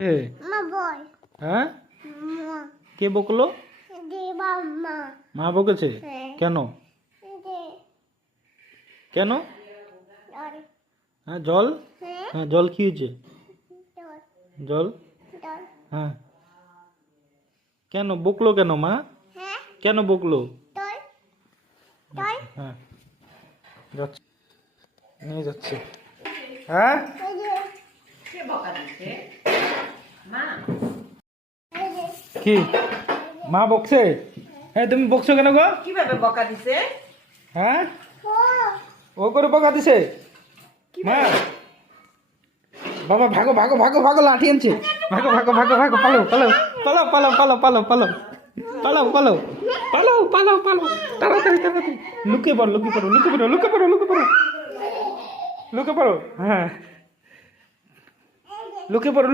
এ হ্যাঁ কে বকলো? মা বকেছে? কেন কেন? হ্যাঁ জল, হ্যাঁ জল কি হয়েছে? জল হ্যাঁ কেন বকলো কেন মা? কেন বকলো? হ্যাঁ যাচ্ছে, নিয়ে যাচ্ছে। হ্যাঁ কি মা বকছে? হ্যাঁ তুমি বকছো কেন গো? কিভাবে বকা দিছে? হ্যাঁ ও করে বকা দিছে মা? বাবা ভাগো ভাগো ভাগো ভাগো, লাঠি আনছে, ভাগো ভাগো ভাগো ভাগো, পালো পালো পালো পালো পালো পালো পালো পালো পালো পালো পালো পালো, তাড়াতাড়ি তাড়াতাড়ি, লুকিয়ে পড়ো লুকিয়ে পড়ো লুকিয়ে পড়ো লুকিয়ে পড়ো লুকিয়ে পড়ো লুকিয়ে পড়ো, হ্যাঁ লুকিয়ে পড়ো